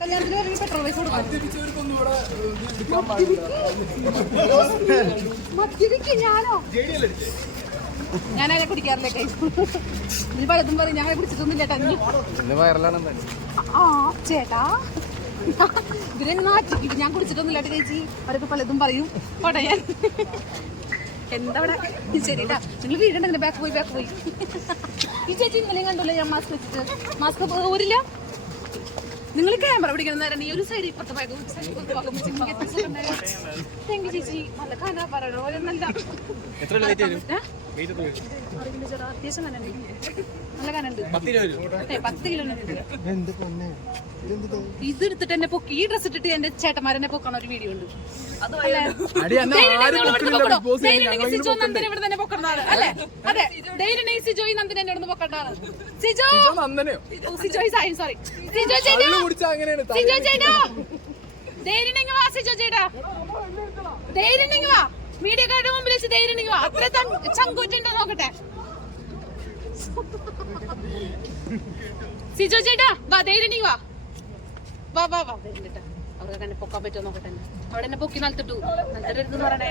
കല്യാണത്തിന് പെട്രോൾ പൈസ കൊടുക്കണം. മദ്യപിക്ക് ഞാനോ? ഞാനങ്ങനെ കുടിക്കാറില്ല കൈ നീ പലതും പറയും. ഞങ്ങളെ കുടിച്ചിട്ടൊന്നുമില്ല ചേട്ടാ ആ ചേട്ടാ. ഞാൻ കുടിച്ചിട്ടൊന്നുമില്ല ചേച്ചി. അവരൊക്കെ പലതും പറയും. പോട്ടെ ഞാൻ. എന്താ ശരിട്ടാ നിങ്ങൾ വീടുണ്ടെങ്കിൽ ബാക്ക് പോയി ബാക്ക് പോയി. ഈ ചേച്ചി ഇന്നലെയും കണ്ടല്ലോ ഞാൻ മാസ്ക് വെച്ചിട്ട്? മാസ്ക് ഊരില്ല? നിങ്ങൾ ക്യാമറ പിടിക്കുന്ന നേരം ഈ ഒരു സൈഡ് ഇപ്പുറത്തെ ഭാഗം താങ്ക് യു ചേച്ചി. നല്ല കഥ പറയണ പോലെ നല്ല അത്യാവശ്യം നല്ല കനുണ്ട് പത്ത് കിലോ ഇത് എടുത്തിട്ട് എന്നെ പൊക്കി ഈ ഡ്രസ് ഇട്ടിട്ട് എന്റെ ചേട്ടന്മാരെന്നെ പൊക്കണ ഒരു വീഡിയോ ഉണ്ട് സിജോ നന്ദൻ ഇവിടെ തന്നെ പൊക്കണ്ടാണ് അല്ലേ? അതെ. ധൈര്യം സിജോ ഈ നന്ദൻ എന്നെ പൊക്കണ്ടാണ് സിജോ! സായി സോറി സിജോ ചേട്ടാ സിജോ ചേട്ടാ ധൈര്യം ഉണ്ടെങ്കിൽ വാ സിജോ ചേട്ടാ ധൈര്യം വാ. മീഡിയക്കാരുടെ മുമ്പിൽ വെച്ച് ധൈര്യം ഉണ്ടെങ്കിൽ അത്ര ചങ്കൂറ്റുണ്ടോ നോക്കട്ടെ. സിജോ ചേട്ടാ വാ ധൈര്യം ഉണ്ടെങ്കിൽ വാ. വാ വാ വാ. ധൈര്യം ചേട്ടാ തന്നെ പൊക്കാൻ പറ്റുമോ നോക്കട്ടെ. അവിടെ എന്നെ പൊക്കി നൽത്തിട്ടു പറയണേ.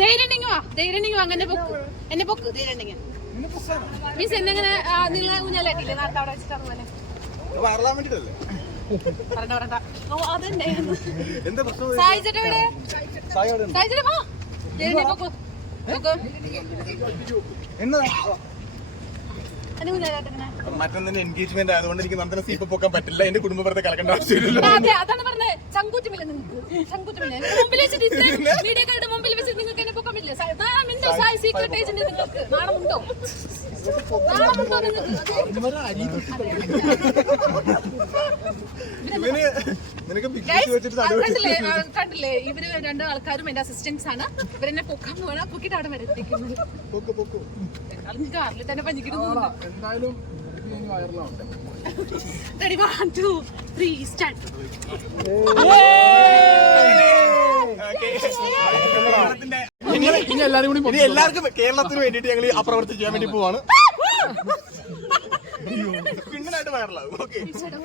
ധൈര്യം ഉണ്ടെങ്കിൽ വാ. ധൈര്യം ഉണ്ടെങ്കിൽ വാ. അങ്ങനെ പൊക്ക്. എന്നെ പൊക്ക്. ധൈര്യം ഉണ്ടെങ്കിൽ. മീൻസ് എന്നെങ്ങനെ നിങ്ങളെ ഊഞ്ഞാലായിട്ടില്ലേ നേരത്തെ അവിടെ വെച്ചിട്ടാണ് അതുപോലെ മറ്റൊന്നിന്റെ എൻഗേജ്മെന്റ് ആയതുകൊണ്ട് എനിക്ക് നന്ദന സീപ്പ് പോക്കാൻ പറ്റില്ല. എന്റെ കുടുംബം വെറുതെ കലക്കേണ്ട ആവശ്യമില്ലല്ലോ. അതാണ് പറഞ്ഞത്. ചങ്കൂറ്റമില്ല നിങ്ങൾക്ക് ചങ്കൂറ്റമില്ല. മുമ്പിൽ വെച്ച് ഇത്രയും മീഡിയക്കാരുടെ മുമ്പിൽ വെച്ചിട്ട് നിങ്ങൾക്ക് എന്നെ പൊക്കാൻ പറ്റില്ല സായി സീക്രട്ട് ഏജന്റ് നിങ്ങൾക്ക്. നാണമുണ്ടോ നാണമുണ്ടോ നിങ്ങൾക്ക്. കണ്ടില്ലേ? കണ്ടില്ലേ? ഇവർ രണ്ട് ആൾക്കാരും എന്റെ അസിസ്റ്റൻസ് ആണ്. ഇവരെന്നെ പൊക്കാൻ പോകണം പൊക്കിട്ട് അവിടെ വരെ എത്തിക്കുന്നത് കാറിൽ തന്നെ പഞ്ഞിക്കിടുന്നു എന്തായാലും ഇത് ഇനി വയറലാവട്ടെ. റെഡി വൺ ഇനി എല്ലാരും കൂടി ഇനി എല്ലാവർക്കും കേരളത്തിന് വേണ്ടിയിട്ട് ഞങ്ങൾ അപ്രവർത്തി ചെയ്യാൻ വേണ്ടി പോവാണ്. വയറലാവും ഓക്കെ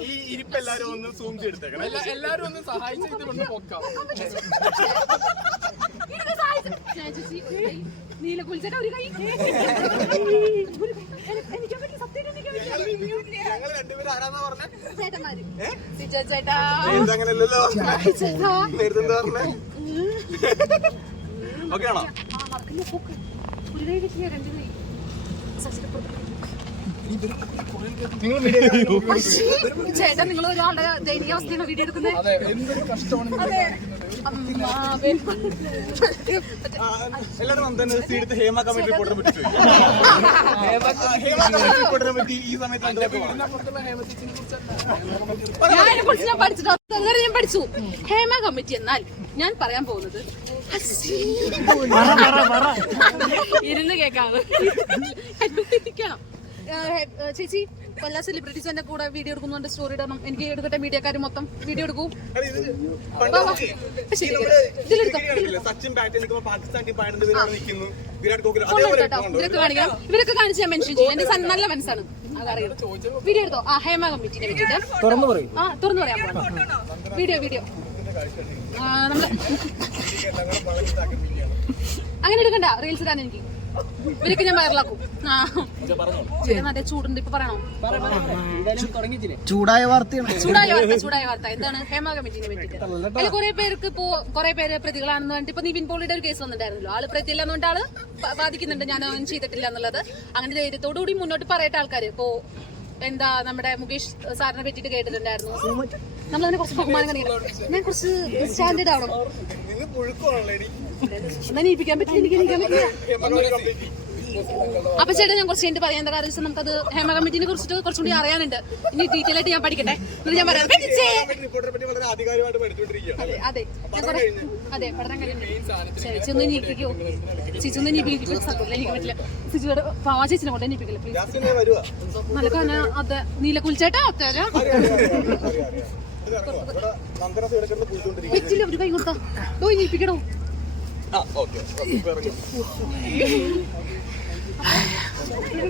ഈ ഇരിപ്പ് എല്ലാരും ഒന്ന് സൂം ചെയ്തെടുത്തേക്കണം. എല്ലാ- എല്ലാരും ഒന്ന് സഹായിച്ച് ഇത് കൊണ്ട് ഒരു കൈ എനിക്ക് പറ്റി സത്യം എനിക്ക് ഞങ്ങൾ രണ്ടുപേരും ആരാന്നാ പറഞ്ഞേ? ചേട്ടന്മാര്. ചേട്ടാ. നേരത്തെ അങ്ങനെയല്ലല്ലോ ചേട്ടാ. നേരത്തെ എന്താ പറഞ്ഞേ? ഓക്കെ ആണോ നിങ്ങൾ ചേട്ടാ ഒരാളുടെ വീഡിയോ എടുക്കുന്നത് ഹേമ കമ്മിറ്റി റിപ്പോർട്ടിനെ പറ്റി ഹേമ കമ്മിറ്റി. റിപ്പോർട്ടിനെ പറ്റി ഈ സമയത്ത് ഞാൻ പഠിച്ചിട്ട് ഞാൻ പഠിച്ചു. ഹേമ കമ്മിറ്റി എന്നാൽ ഞാൻ പറയാൻ പോകുന്നത്. ഇരുന്ന് കേൾക്കാതെ ഏ, ചേച്ചി എല്ലാ സെലിബ്രിറ്റീസ് എന്റെ കൂടെ വീഡിയോ എടുക്കുന്നുണ്ട് സ്റ്റോറി ഇടണം. എനിക്ക് എടുക്കട്ടെ മീഡിയക്കാർ മൊത്തം വീഡിയോ എടുക്കും. ഇവരൊക്കെ കാണിക്കാം. ഇവരൊക്കെ കാണിച്ച് ഞാൻ മെൻഷൻ ചെയ്യും. എന്റെ നല്ല മനസ്സാണ്. അതറിയാം വീഡിയോ എടുത്തോ? ആ ഹേമ കമ്മിറ്റിനെ പറ്റിട്ട് തുറന്നു പറയും ആ തുറന്നു പറയാം. വീഡിയോ വീഡിയോ അങ്ങനെ എടുക്കണ്ട റീൽസ് ഇടാൻ എനിക്ക്. ഇവരൊക്കെ ഞാൻ വൈറലാക്കും അതെ ചൂടുണ്ട് ഇപ്പൊ പറയണോ? ചൂടായ വാർത്തയാണ്. ചൂടായ വാർത്ത ചൂടായ വാർത്ത. എന്താണ് ഹേമ കമ്മിറ്റിനെ പറ്റിട്ട് അതിൽ കുറെ പേർക്ക് ഇപ്പോ കുറെ പേര് പ്രതികളാണെന്ന് പറഞ്ഞിട്ട് ഇപ്പൊ നിവിൻ പോളിയുടെ ഒരു കേസ് വന്നിട്ടുണ്ടായിരുന്നല്ലോ. ആൾ പ്രതിയില്ല എന്നുകൊണ്ട് ആൾ ബാധിക്കുന്നുണ്ട്. ഞാൻ ഒന്നും ചെയ്തിട്ടില്ല എന്നുള്ളത്. അങ്ങനെ ധൈര്യത്തോടു കൂടി മുന്നോട്ട് പറയട്ടെ ആൾക്കാര്. ഇപ്പോ എന്താ നമ്മുടെ മുകേഷ് സാറിനെ പറ്റിട്ട് കേട്ടിട്ടുണ്ടായിരുന്നു. നമ്മളതിനെ കുറച്ച് ബഹുമാനം ഞാൻ കുറച്ച് സ്റ്റാൻഡേർഡ് ആവണം. എന്നാ നീപ്പിക്കാൻ പറ്റില്ല എനിക്ക് നീക്കാൻ പറ്റില്ല. അപ്പൊ ചേട്ടാ ഞാൻ കുറച്ച് കഴിഞ്ഞിട്ട് പറയാൻ എന്താ കാരണം വെച്ചാൽ നമുക്കത് ഹേമ കമ്മിറ്റിനെ കുറിച്ചിട്ട് കുറച്ചുകൂടി അറിയാനുണ്ട്. ഇനി ഡീറ്റെയിൽ ആയിട്ട് ഞാൻ പഠിക്കട്ടെ. എന്നിട്ട് ഞാൻ പറയാം. അതെ അതെ. അതെ പഠനം കഴിഞ്ഞു ചേച്ചി നീപ്പിക്കോ ചേച്ചി ഒന്ന് നീപ്പിക്കോ സത്യം എനിക്ക് പറ്റില്ല. ചേച്ചിയുടെ പാവാ ചേച്ചിനെ കൊണ്ട് നീപ്പിക്കില്ല പ്ലീസ് നല്ല കാന അതെ നീല കുളിച്ചേട്ടാ അത്തേരാ ഒരു കൈ കൊടുത്താ. പോയി നീപ്പിക്കണോ ആ ഓക്കെ ഇപ്പൊ ഇറങ്ങി